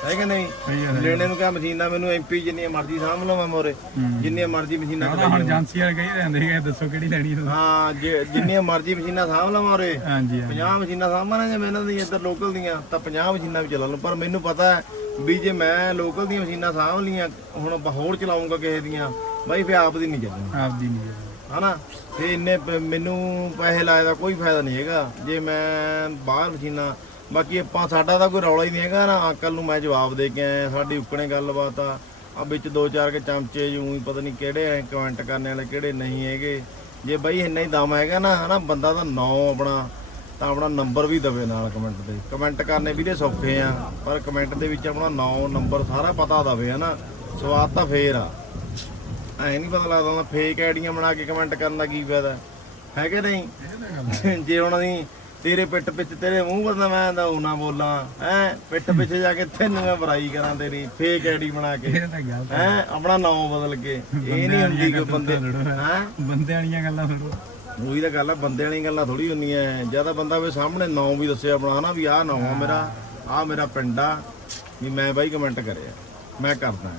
ਹੈ ਕਿ ਨਹੀਂ? ਸਹੀ ਲੈਣੇ ਨੂੰ ਕਿਹਾ ਮਸ਼ੀਨਾਂ ਮੈਨੂੰ ਐਮਪੀ ਜਿੰਨੀਆਂ ਮਰਜ਼ੀ ਸਾਂਭ ਲਵਾਂ ਮੋਰੇ। ਜਿੰਨੀਆਂ ਮਰਜ਼ੀ ਮਸ਼ੀਨਾਂ ਹੁਣ ਏਜੰਸੀ ਵਾਲੇ ਕਹੀ ਜਾਂਦੇ ਸੀਗੇ ਦੱਸੋ ਕਿਹੜੀ ਲੈਣੀ ਹੈ ਤੁਸੀਂ। ਹਾਂ ਜਿੰਨੀਆਂ ਮਰਜ਼ੀ ਮਸ਼ੀਨਾਂ ਸਾਂਭ ਲਵਾਂ ਉਰੇ ਹਾਂਜੀ ਹਾਂਜੀ। 50 ਮਸ਼ੀਨਾਂ ਸਾਂਭਾਂ ਨਾ ਜੇ ਮੈਂ ਇਹਨਾਂ ਦੀਆਂ ਇੱਧਰ ਲੋਕਲ ਦੀਆਂ ਤਾਂ 50 ਮਸ਼ੀਨਾਂ ਵੀ ਚਲਾ ਲਵਾਂ ਪਰ ਮੈਨੂੰ ਪਤਾ ਹੈ ਵੀ ਜੇ ਮੈਂ ਲੋਕਲ ਦੀਆਂ ਮਸ਼ੀਨਾਂ ਸਾਂਭ ਲੀਆਂ ਹੁਣ ਹੋਰ ਚਲਾਉਂਗਾ ਕਿਸੇ ਦੀਆਂ ਬਾਈ ਫੇ ਆਪ ਦੀ ਨਹੀਂ ਚੱਲਣੀ। ਆਪਦੀ ਨਹੀਂ ਹੈ ਹਨਾ? ਤੇ ਇੰਨੇ ਮੈਨੂੰ ਪੈਸੇ ਲਾਏ ਦਾ ਕੋਈ ਫਾਇਦਾ ਨਹੀਂ ਹੈਗਾ। ਜੇ ਮੈਂ ਬਾਹਰ ਮਸ਼ੀਨਾਂ ਬਾਕੀ ਆਪਾਂ ਸਾਡਾ ਤਾਂ ਕੋਈ ਰੌਲਾ ਹੀ ਨਹੀਂ ਹੈਗਾ ਨਾ, ਅੰਕਲ ਨੂੰ ਮੈਂ ਜਵਾਬ ਦੇ ਕੇ ਆਇਆ, ਸਾਡੀ ਉੱਕਣੇ ਗੱਲਬਾਤ ਆ। ਆ ਵਿੱਚ ਦੋ ਚਾਰ ਕੇ ਚਮਚੇ ਜੂੰ ਹੀ, ਪਤਾ ਨਹੀਂ ਕਿਹੜੇ ਐ ਕਮੈਂਟ ਕਰਨ ਵਾਲੇ, ਕਿਹੜੇ ਨਹੀਂ ਹੈਗੇ। ਜੇ ਬਈ ਇੰਨਾ ਹੀ ਦਮ ਹੈਗਾ ਨਾ, ਹਨਾ, ਬੰਦਾ ਦਾ ਨਾਂ ਆਪਣਾ, ਤਾਂ ਆਪਣਾ ਨੰਬਰ ਵੀ ਦਵੇ ਨਾਲ ਕਮੈਂਟ ਤੇ। ਕਮੈਂਟ ਕਰਨੇ ਵੀ ਵੀਰੇ ਸੌਖੇ ਆ, ਪਰ ਕਮੈਂਟ ਦੇ ਵਿੱਚ ਆਪਣਾ ਨਾਂ ਨੰਬਰ ਸਾਰਾ ਪਤਾ ਦਵੇ, ਹਨਾ। ਸਵਾਦ ਤਾਂ ਫੇਰ ਆ। ਐ ਨਹੀਂ ਪਤਾ ਲੱਗਦਾ ਫੇਕ ਆਈਡੀਆਂ ਬਣਾ ਕੇ ਕਮੈਂਟ ਕਰਨ ਦਾ ਕੀ ਫਾਇਦਾ। ਹੈ ਕਿ ਨਹੀਂ? ਜੇ ਹੁਣ ਅਸੀਂ ਤੇਰੇ ਪਿੱਠ ਪਿੱਛ ਤੇਰੇ ਮੂੰਹ ਬੰਦਾ ਮੈਂ ਤਾਂ ਉਹ ਨਾ ਬੋਲਾਂ ਹੈ? ਪਿੱਠ ਪਿੱਛੇ ਜਾ ਕੇ ਤੈਨੂੰ ਮੈਂ ਬੁਰਾਈ ਕਰਾਂ ਤੇਰੀ ਫੇਕ ਆਈਡੀ ਬਣਾ ਕੇ। ਇਹ ਤਾਂ ਗੱਲ ਹੈ? ਆਪਣਾ ਨਾਮ ਬਦਲ ਕੇ। ਇਹ ਨਹੀਂ ਹੁੰਦੀ ਕਿ ਬੰਦੇ ਹੈ? ਬੰਦੇ ਵਾਲੀਆਂ ਗੱਲਾਂ ਫਿਰ ਉਹੀ ਤਾਂ ਗੱਲ ਆ ਬੰਦੇ ਵਾਲੀਆਂ ਗੱਲਾਂ ਥੋੜੀ ਹੁੰਦੀਆਂ ਜ਼ਿਆਦਾ ਬੰਦਾ ਵੀ ਸਾਹਮਣੇ ਨਾਮ ਵੀ ਦੱਸਿਆ ਆਪਣਾ ਹਨਾ ਵੀ ਆਹ ਨਾਮ ਆ ਮੇਰਾ ਆਹ ਮੇਰਾ ਪਿੰਡ ਆ ਵੀ ਮੈਂ ਬਾਈ ਕਮੈਂਟ ਕਰਿਆ। ਮੈਂ ਕਰਦਾ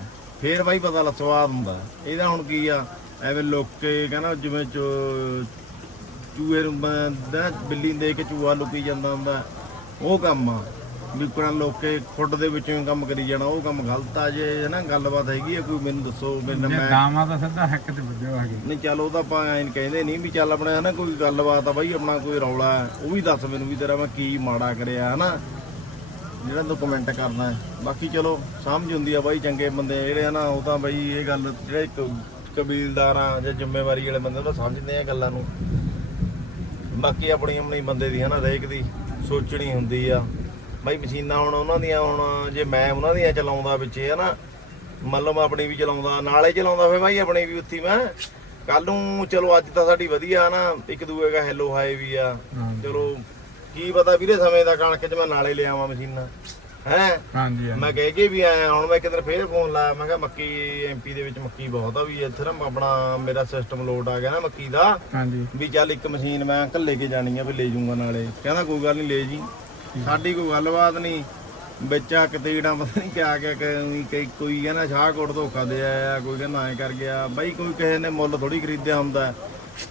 ਫੇਰ ਬਾਈ ਪਤਾ ਲੱਗ ਸਵਾਦ ਹੁੰਦਾ। ਇਹਦਾ ਹੁਣ ਕੀ ਆ? ਐਵੇਂ ਲੋਕੇ ਕਹਿੰਦਾ ਜਿਵੇਂ ਚੋ- ਚੂਹੇ ਨੂੰ ਬੰਦਾ ਬਿੱਲੀ ਨੂੰ ਦੇਖ ਕੇ ਚੂਹਾ ਲੁਕੀ ਜਾਂਦਾ ਹੁੰਦਾ। ਉਹ ਕੰਮ ਆ। ਕੋਣਾ ਲੋਕੇ ਖੁੱਡ ਦੇ ਵਿੱਚੋਂ ਹੀ ਕੰਮ ਕਰੀ ਜਾਣਾ। ਉਹ ਕੰਮ ਗਲਤ ਆ ਜੇ ਨਾ ਗੱਲਬਾਤ ਹੈਗੀ ਆ ਕੋਈ ਮੈਨੂੰ ਦੱਸੋ ਮੈਨੂੰ ਮੈਂ ਦਾਮਾ ਤਾਂ ਸਿੱਧਾ ਹੱਕ ਤੇ ਵੱਜੋ ਆ ਗਏ ਨਹੀਂ ਚੱਲ ਉਹ ਤਾਂ ਆਪਾਂ ਐਂ ਕਹਿੰਦੇ ਨਹੀਂ ਵੀ ਚੱਲ ਆਪਣੇ ਹਨਾ ਕੋਈ ਗੱਲਬਾਤ ਆ ਬਾਈ ਆਪਣਾ ਕੋਈ ਰੌਲਾ ਹੈ ਉਹ ਵੀ ਦੱਸ ਮੈਨੂੰ ਵੀ ਤੇਰਾ ਮੈਂ ਕੀ ਮਾੜਾ ਕਰਿਆ ਹਨਾ। ਜਿਹੜਾ ਤੂੰ ਕਮੈਂਟ ਕਰਨਾ ਹੈ। ਬਾਕੀ ਚਲੋ ਸਮਝ ਹੁੰਦੀ ਆ ਬਾਈ ਚੰਗੇ ਬੰਦੇ ਜਿਹੜੇ ਹਨਾ ਉਹ ਤਾਂ ਬਾਈ ਇਹ ਗੱਲ ਜਿਹੜੇ ਕਬੀਲਦਾਰ ਆ ਜਾਂ ਜ਼ਿੰਮੇਵਾਰੀ ਵਾਲੇ ਬੰਦੇ ਉਹ ਤਾਂ ਸਮਝਦੇ ਆ ਗੱਲਾਂ ਨੂੰ। ਬਾਕੀ ਆਪਣੀ ਆਪਣੀ ਬੰਦੇ ਦੀ ਹਨਾ ਹਰੇਕ ਦੀ ਸੋਚਣੀ ਹੁੰਦੀ ਆ। ਬਾਈ ਮਸ਼ੀਨਾਂ ਹੁਣ ਉਹਨਾਂ ਦੀਆਂ ਹੁਣ ਜੇ ਮੈਂ ਉਹਨਾਂ ਦੀਆਂ ਚਲਾਉਂਦਾ ਵਿੱਚੇ ਹਨਾ ਮੰਨ ਲਓ ਮੈਂ ਆਪਣੀ ਵੀ ਚਲਾਉਂਦਾ ਨਾਲੇ ਚਲਾਉਂਦਾ ਫੇ ਬਾਈ ਆਪਣੀ ਵੀ ਉੱਥੀ ਮੈਂ ਕੱਲ ਨੂੰ ਚਲੋ ਅੱਜ ਤਾਂ ਸਾਡੀ ਵਧੀਆ ਨਾ ਇੱਕ ਦੂਏ ਦਾ ਹੈਲੋ ਹਾਈ ਵੀ ਆ। ਚਲੋ ਕੀ ਪਤਾ ਵੀਰੇ ਸਮੇਂ ਦਾ ਕਣਕ ਚ ਮੈਂ ਨਾਲੇ ਲਿਆਵਾਂ ਮਸ਼ੀਨਾਂ। ਹੈ? ਹਾਂਜੀ ਹਾਂਜੀ। ਮੈਂ ਕਹਿ ਕੇ ਵੀ ਆਇਆ ਹੁਣ ਮੈਂ ਕਿਧਰ ਫੇਰ ਫੋਨ ਲਾਇਆ ਮੈਂ ਕਿਹਾ ਮੱਕੀ ਐਮਪੀ ਦੇ ਵਿੱਚ ਮੱਕੀ ਬਹੁਤ ਆ ਵੀ ਇੱਥੇ ਨਾ ਆਪਣਾ ਮੇਰਾ ਸਿਸਟਮ ਲੋਡ ਆ ਗਿਆ ਨਾ ਮੱਕੀ ਦਾ। ਹਾਂਜੀ। ਵੀ ਚੱਲ ਇੱਕ ਮਸ਼ੀਨ ਮੈਂ ਅੰਕਲ ਲੈ ਕੇ ਜਾਣੀ ਆ ਵੀ ਲੈ ਜਾਊਂਗਾ ਨਾਲੇ। ਕਹਿੰਦਾ ਕੋਈ ਗੱਲ ਨਹੀਂ ਲੈ ਜੀ। ਸਾਡੀ ਕੋਈ ਗੱਲਬਾਤ ਨਹੀਂ ਵਿੱਚ ਆ ਕਤੀੜਾਂ ਪਤਾ ਨਹੀਂ ਕਿਆ ਕਿਆ ਕਈ ਕਈ ਕੋਈ ਕਹਿੰਦਾ ਸ਼ਾਹਕੋਟ ਧੋਖਾ ਦੇ ਆਇਆ ਕੋਈ ਕਹਿੰਦਾ ਐ ਕਰ ਗਿਆ। ਬਾਈ ਕੋਈ ਕਿਸੇ ਨੇ ਮੁੱਲ ਥੋੜੀ ਖਰੀਦਿਆ ਹੁੰਦਾ।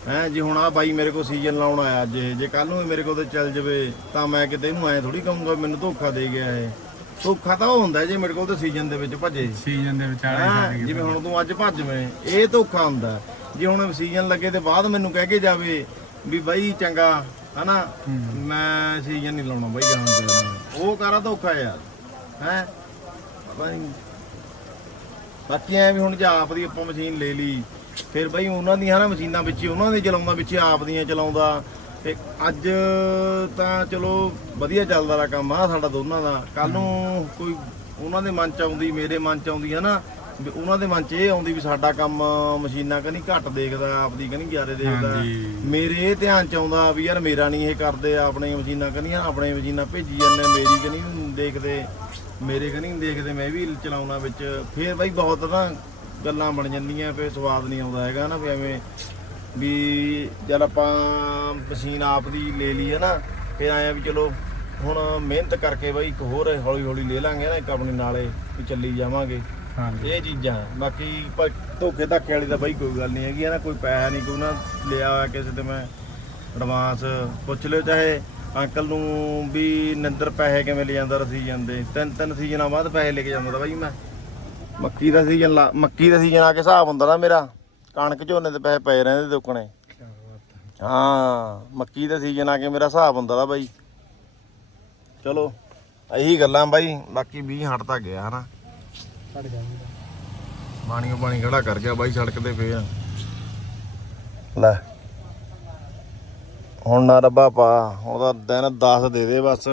ਹੈ ਜੇ ਹੁਣ ਆ ਬਾਈ ਮੇਰੇ ਕੋਲ ਸੀਜ਼ਨ ਲਾਉਣ ਆਇਆ ਅੱਜ ਇਹ, ਜੇ ਕੱਲ ਨੂੰ ਇਹ ਮੇਰੇ ਕੋਲ ਤੇ ਚੱਲ ਜਵੇ ਤਾਂ ਮੈਂ ਕਿਤੇ ਇਹਨੂੰ ਐ ਥੋੜੀ ਕਹੂੰਗਾ ਮੈਨੂੰ ਧੋਖਾ ਦੇ ਗਿਆ ਇਹ। ਧੋਖਾ ਤਾਂ ਉਹ ਹੁੰਦਾ ਜੇ ਮੇਰੇ ਕੋਲ ਤੇ ਸੀਜ਼ਨ ਦੇ ਵਿੱਚ ਭੱਜੇ। ਸੀਜ਼ਨ ਦੇ ਵਿਚਾਲੇ ਹੈਂ, ਜਿਵੇਂ ਹੁਣ ਤੂੰ ਅੱਜ ਭੱਜਵੇਂ ਇਹ ਧੋਖਾ ਹੁੰਦਾ। ਜੇ ਹੁਣ ਸੀਜ਼ਨ ਲੱਗੇ ਤੇ ਬਾਅਦ ਮੈਨੂੰ ਕਹਿ ਕੇ ਜਾਵੇ ਵੀ ਬਾਈ ਚੰਗਾ ਹਨਾ? ਮੈਂ ਸੀਜ਼ਨ ਨਹੀਂ ਲਾਉਣਾ ਬਾਈ ਜਾਣ ਦੇ ਉਹ ਕਰਾ ਧੋਖਾ ਯਾਰ ਹੈ? ਪਤਾ ਨਹੀਂ ਬਾਕੀ ਐ ਵੀ ਹੁਣ ਜੇ ਆਪ ਦੀ ਆਪਾਂ ਮਸ਼ੀਨ ਲੈ ਲਈ ਫਿਰ ਬਈ ਉਹਨਾਂ ਦੀਆਂ ਨਾ ਮਸ਼ੀਨਾਂ ਵਿੱਚ ਹੀ ਉਹਨਾਂ ਦੇ ਚਲਾਉਂਦਾ ਵਿੱਚ ਹੀ ਆਪ ਦੀਆਂ ਚਲਾਉਂਦਾ। ਤੇ ਅੱਜ ਤਾਂ ਚਲੋ ਵਧੀਆ ਚੱਲਦਾ ਰਾ ਕੰਮ ਆ ਸਾਡਾ ਦੋਨਾਂ ਦਾ। ਕੱਲ ਨੂੰ ਕੋਈ ਉਹਨਾਂ ਦੇ ਮਨ ਚ ਆਉਂਦੀ ਮੇਰੇ ਮਨ ਚ ਆਉਂਦੀ ਹੈ ਨਾ ਵੀ ਉਹਨਾਂ ਦੇ ਮਨ ਚ ਇਹ ਆਉਂਦੀ ਵੀ ਸਾਡਾ ਕੰਮ ਮਸ਼ੀਨਾਂ ਕਨੀ ਘੱਟ ਦੇਖਦਾ ਆਪਦੀ ਕਨੀ ਜ਼ਿਆਦਾ ਦੇਖਦਾ। ਮੇਰੇ ਇਹ ਧਿਆਨ ਚ ਆਉਂਦਾ ਵੀ ਯਾਰ ਮੇਰਾ ਨਹੀਂ ਇਹ ਕਰਦੇ ਆਪਣੀਆਂ ਮਸ਼ੀਨਾਂ ਕਨੀਆਂ ਆਪਣੇ ਮਸ਼ੀਨਾਂ ਭੇਜੀ ਜਾਂਦੇ ਮੇਰੀ ਨੀ ਦੇਖਦੇ ਮੇਰੇ ਨੀ ਦੇਖਦੇ ਮੈਂ ਵੀ ਚਲਾਉਣਾ ਵਿੱਚ। ਫੇਰ ਬਾਈ ਬਹੁਤ ਨਾ ਗੱਲਾਂ ਬਣ ਜਾਂਦੀਆਂ ਫੇਰ ਸਵਾਦ ਨਹੀਂ ਆਉਂਦਾ ਹੈਗਾ ਨਾ ਵੀ ਐਵੇਂ ਵੀ ਜਦ ਆਪਾਂ ਮਸ਼ੀਨ ਆਪ ਦੀ ਲੈ ਲਈ ਹੈ ਨਾ ਫੇਰ ਆਇਆ ਵੀ ਚਲੋ ਹੁਣ ਮਿਹਨਤ ਕਰਕੇ ਬਾਈ ਇੱਕ ਹੋਰ ਹੌਲੀ ਹੌਲੀ ਲੈ ਲਾਂਗੇ ਨਾ ਇੱਕ ਆਪਣੀ ਨਾਲੇ ਵੀ ਚੱਲੀ ਜਾਵਾਂਗੇ। ਹਾਂਜੀ। ਇਹ ਚੀਜ਼ਾਂ ਬਾਕੀ ਧੋਖੇ ਧੱਕੇ ਵਾਲੀ ਤਾਂ ਬਾਈ ਕੋਈ ਗੱਲ ਨਹੀਂ ਹੈਗੀ ਹੈ ਨਾ ਕੋਈ ਪੈਸਾ ਨਹੀਂ ਕੋਈ ਨਾ ਲਿਆ ਹੋਇਆ ਕਿਸੇ ਤੇ ਮੈਂ ਐਡਵਾਂਸ ਪੁੱਛ ਲਿਓ ਚਾਹੇ ਅੰਕਲ ਨੂੰ ਵੀ ਨਿੰਦਰ ਪੈਸੇ ਕਿਵੇਂ ਲੈ ਜਾਂਦਾ ਰਸੀ ਜਾਂਦੇ ਤਿੰਨ ਤਿੰਨ ਸੀਜ਼ਨਾਂ ਬਾਅਦ ਪੈਸੇ ਲੈ ਕੇ ਜਾਂਦਾ ਬਾਈ ਮੈਂ। ਮੱਕੀ ਦਾ ਸੀਜ਼ਨ ਲਾ ਮੱਕੀ ਦਾ ਸੀਜ਼ਨ ਆ ਕੇ ਹਿਸਾਬ ਹੁੰਦਾ ਨਾ ਮੇਰਾ। ਕਣਕ ਝੋਨੇ ਦੇ ਪੈਸੇ ਪਏ ਰਹਿੰਦੇ ਦੁੱਕਣੇ ਹਾਂ। ਮੱਕੀ ਦਾ ਸੀਜ਼ਨ ਆ ਕੇ ਮੇਰਾ ਹਿਸਾਬ ਹੁੰਦਾ ਦਾ ਬਾਈ। ਚਲੋ ਇਹੀ ਗੱਲਾਂ ਬਾਈ ਬਾਕੀ 20 ਹਟ ਤਾਂ ਗਿਆ ਹਨਾ। ਛੱਡ ਪਾਣੀਓ ਪਾਣੀ ਖੜਾ ਕਰ ਗਿਆ ਬਾਈ ਸੜਕ ਤੇ ਪਿਆ ਲੈ ਹੁਣ ਨਾ ਰੱਬਾ ਪਾ ਉਹਦਾ ਦਿਨ 10 ਦੇ ਦੇ ਬਸ।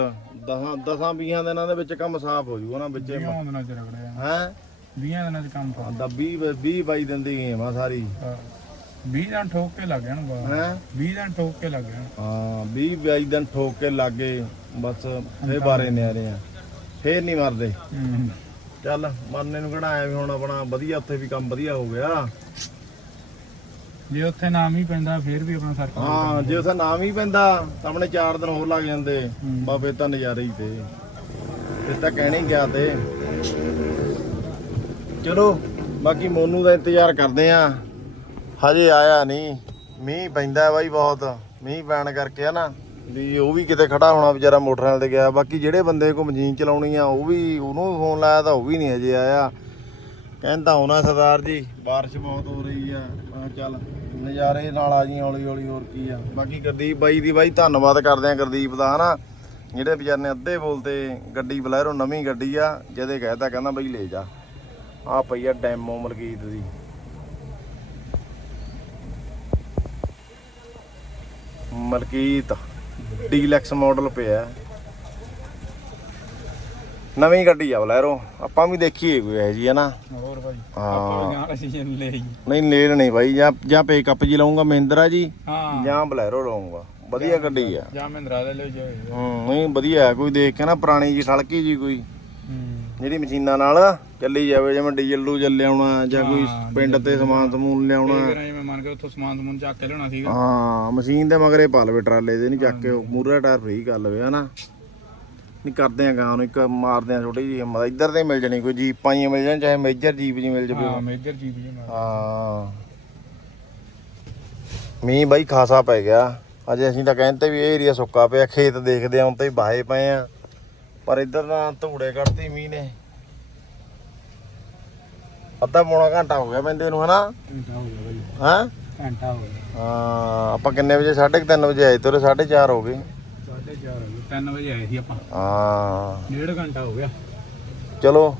10 10 20 ਦਿਨਾਂ ਦੇ ਵਿੱਚ ਕੰਮ ਸਾਫ਼ ਹੋ ਜੂਗਾ ਨਾ ਵਿੱਚ। 20 ਦਿਨਾਂ ਚ ਰਗੜਿਆ। ਹੈ? 20 ਦਿਨਾਂ ਚ ਕੰਮ ਪਾ ਦਾ 20 20 22 ਦਿਨ ਦੀ ਗੇਮ ਆ ਸਾਰੀ। 20 ਦਿਨ ਠੋਕ ਕੇ ਲੱਗ ਜਾਣ ਬਾ ਹੈ? 20 ਦਿਨ ਠੋਕ ਕੇ ਲੱਗ ਜਾਣ। ਹਾਂ 20 22 ਦਿਨ ਠੋਕ ਕੇ ਲੱਗੇ ਬਸ ਫੇਰ ਬਾਰੇ ਨਿਆਰੇ ਆ। ਫੇਰ ਨਹੀਂ ਮਰਦੇ। ਹੂੰ। ਚੱਲ ਮਰਨੇ ਨੂੰ ਕਿਹੜਾ ਆਇਆ ਵੀ ਹੁਣ ਆਪਣਾ ਵਧੀਆ ਉੱਥੇ ਵੀ ਕੰਮ ਵਧੀਆ ਹੋ ਗਿਆ। ਜੇ ਉੱਥੇ ਨਾਮ ਹੀ ਪੈਂਦਾ ਫਿਰ ਵੀ ਆਪਣਾ ਸਰਕਾਰ ਹਾਂ ਜੇ ਉਸੇ ਨਾਮ ਹੀ ਪੈਂਦਾ ਤਾਂ ਆਪਣੇ 4 ਦਿਨ ਹੋਰ ਲੱਗ ਜਾਂਦੇ। ਬਾਬੇ ਤਾਂ ਨਜ਼ਾਰੇ ਹੀ ਤੇ। ਇਹ ਤਾਂ ਕਹਿਣੇ ਗਿਆ ਤੇ। ਚਲੋ, ਬਾਕੀ ਮੋਨੂ ਦਾ ਇੰਤਜ਼ਾਰ ਕਰਦੇ ਆ। ਹਜੇ ਆਇਆ ਨਹੀਂ। ਮੀਂਹ ਪੈਂਦਾ ਬਾਈ ਬਹੁਤ। ਮੀਂਹ ਪੈਣ ਕਰਕੇ ਆ ਨਾ ਵੀ ਉਹ ਵੀ ਕਿਤੇ ਖੜਾ ਹੋਣਾ ਵਿਚਾਰਾ ਮੋਟਰਸਾਈਕਲ ਤੇ ਗਿਆ। ਬਾਕੀ ਜਿਹੜੇ ਬੰਦੇ ਕੋ ਮਸ਼ੀਨ ਚਲਾਉਣੀ ਆ, ਉਹ ਵੀ ਉਹਨੂੰ ਫੋਨ ਲਾਇਆ ਤਾਂ ਉਹ ਵੀ ਨਹੀਂ ਹਜੇ ਆਇਆ। ਕਹਿੰਦਾ ਹੋਣਾ ਸਰਦਾਰ ਜੀ। ਬਾਰਿਸ਼ ਬਹੁਤ ਹੋ ਰਹੀ ਆ। ਮੈਂ ਕਿਹਾ ਚੱਲ, ਨਜ਼ਾਰੇ ਨਾਲ ਆ ਜੀ ਹੌਲੀ ਹੌਲੀ ਹੋਰ ਕੀ ਆ। ਬਾਕੀ ਗੁਰਦੀਪ ਬਾਈ ਦੀ ਬਾਈ ਧੰਨਵਾਦ ਕਰਦੇ ਆ ਗੁਰਦੀਪ ਦਾ, ਹਨਾ। ਜਿਹੜੇ ਵਿਚਾਰੇ ਨੇ ਅੱਧੇ ਬੋਲਤੇ, ਗੱਡੀ ਬਲੈਰੋ ਨਵੀਂ ਗੱਡੀ ਆ ਜਦੇ ਕਹਿਤਾ ਕਹਿੰਦਾ ਬਾਈ ਲੈ ਜਾ। ਆ ਪਈ ਆ ਡੈਮੋ ਮਲਕੀਤ ਦੀ। ਮਲਕੀਤ ਡੀਲੈਕਸ ਮਾਡਲ ਪਿਆ। ਨਵੀਂ ਗੱਡੀ ਆ ਬਲੈਰੋ ਆਪਾਂ ਵੀ ਦੇਖੀਏ ਕੋਈ ਇਹ ਜੀ ਹੈ ਨਾ ਹੋਰ ਭਾਈ ਹਾਂ। ਆਪਾਂ ਵੀ ਗਾਣਾ ਸੀਜ਼ਨ ਲੈ ਜੀ ਨਹੀਂ ਲੈ ਨਹੀਂ ਬਾਈ ਜਾਂ ਜਾਂ ਪਿਕਅਪ ਜੀ ਲਾਉਂਗਾ ਮਹਿੰਦਰਾ ਜੀ ਹਾਂ। ਜਾਂ ਬਲੈਰੋ ਲਾਉਂਗਾ ਵਧੀਆ ਗੱਡੀ ਆ। ਜਾਂ ਮਹਿੰਦਰਾ ਲੋ ਜੋ ਹੂੰ ਨਹੀਂ ਵਧੀਆ ਕੋਈ ਦੇਖ ਕੇ ਨਾ ਪੁਰਾਣੀ ਜੀ ਠਲਕੀ ਜੀ ਕੋਈ। ਜਿਹੜੀ ਮਸ਼ੀਨਾਂ ਨਾਲ ਚੱਲੀ ਜਾਵੇ ਜਿਵੇਂ ਡੀਜ਼ਲ ਡੂਜ਼ਲ ਲਿਆਉਣਾ ਜਾਂ ਕੋਈ ਹਾਂ, ਪਿੰਡ ਤੇ ਸਮਾਨ ਸਮੂਨ ਲਿਆਉਣਾ। ਕਈ ਵਾਰ ਜਿਵੇਂ ਮੰਨ ਕੇ ਉੱਥੋਂ ਸਮਾਨ ਸਮੂਨ ਚੱਕ ਕੇ ਲਿਆਉਣਾ ਸੀਗਾ। ਹਾਂ ਮਸ਼ੀਨ ਦੇ ਮਗਰੇ ਪਾ ਲਵੇ ਟਰਾਲੇ ਦੇ ਨਹੀਂ ਚੱਕ ਕੇ ਮੂਰੇ ਟਾਇਰ ਫ੍ਰੀ ਕਰ ਲਵੇ ਹਨਾ? ਨਹੀਂ ਕਰਦੇ ਆ ਗਾਂ ਨੂੰ ਇੱਕ ਮਾਰਦੇ ਆ ਛੋਟੀ ਜੀ ਹਿੰਮਤ। ਇੱਧਰ ਤੇ ਮਿਲ ਜਣੀ ਕੋਈ ਜੀਪਾਂ ਹੀ ਮਿਲ ਜਾਣ ਚਾਹੇ ਮੇਜਰ ਜੀਪ ਜੀ ਮਿਲ ਜਾਵੇ। ਹਾਂ ਮੇਜਰ ਜੀਪ ਜੀ ਹਾਂ। ਮੀਂਹ ਬਾਈ ਖਾਸਾ ਪੈ ਗਿਆ। ਅਜੇ ਅਸੀਂ ਤਾਂ ਕਹਿੰਦੇ ਵੀ ਇਹ ਏਰੀਆ ਸੁੱਕਾ ਪਿਆ ਖੇਤ ਦੇਖਦੇ ਆਂ ਤੇ ਬਾਹੇ ਪਏ ਆ। ਪਰ ਇੱਧਰ ਤਾਂ ਧੂੜੇ ਕੱਢਤੀ ਮੀਂਹ ਨੇ। ਅੱਧਾ ਪੌਣਾ ਘੰਟਾ ਹੋ ਗਿਆ ਪੈਂਦੇ ਨੂੰ ਹਨਾ? ਘੰਟਾ ਹੋ ਗਿਆ ਹਾਂ? ਘੰਟਾ ਹੋ ਗਿਆ। ਹਾਂ ਆਪਾਂ ਕਿੰਨੇ ਵਜੇ 3:30 ਵਜੇ ਆਏ ਤੋਰੇ 4:30 ਹੋ ਗਏ। 4:30 ਹੋ ਗਏ 3 ਵਜੇ ਆਏ ਸੀ ਆਪਾਂ। ਹਾਂ। ਡੇਢ ਘੰਟਾ ਹੋ ਗਿਆ। ਚਲੋ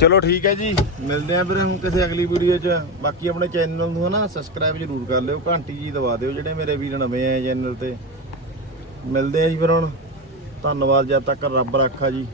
ਚਲੋ ਠੀਕ ਹੈ ਜੀ। ਮਿਲਦੇ ਆਂ ਫਿਰ ਹੁਣ ਕਿਸੇ ਅਗਲੀ ਵੀਡੀਓ 'ਚ। ਬਾਕੀ ਆਪਣੇ ਚੈਨਲ ਨੂੰ ਹਨਾ ਸਬਸਕ੍ਰਾਈਬ ਜ਼ਰੂਰ ਕਰ ਲਿਓ। ਘੰਟੀ ਜੀ ਦਬਾ ਦਿਓ ਜਿਹੜੇ ਮੇਰੇ ਵੀਰ ਨਵੇਂ ਆਏ ਚੈਨਲ ਤੇ। ਮਿਲਦੇ ਆਂ ਜੀ ਫਿਰ ਹੁਣ। ਧੰਨਵਾਦ ਜਦ ਤੱਕ ਰੱਬ ਰੱਖਾ ਜੀ।